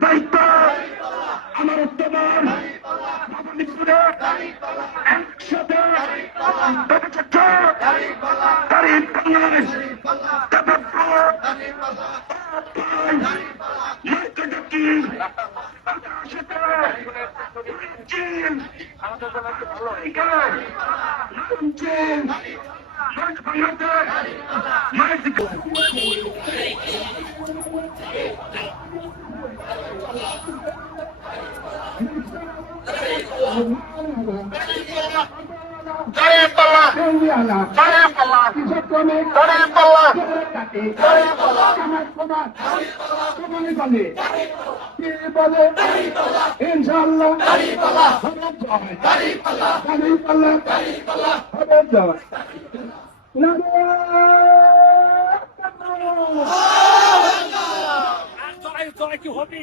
দায়িত্ব আমার তোমার একসাথে কি হবে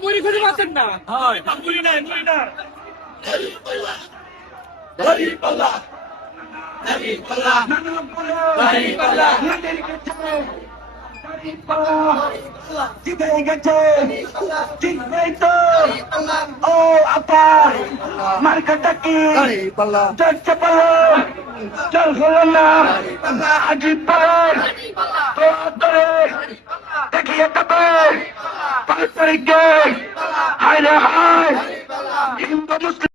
মুড়ি খুঁজে পাচ্ছেন না মুড়ি নাই মুড়ি না ও আপা মার্কাটা কি চলছে পালো চল হলো না আজিব পালো দেখিয়ে তবে পারস্পরিক হায় রে হায় হিন্দু মুসলিম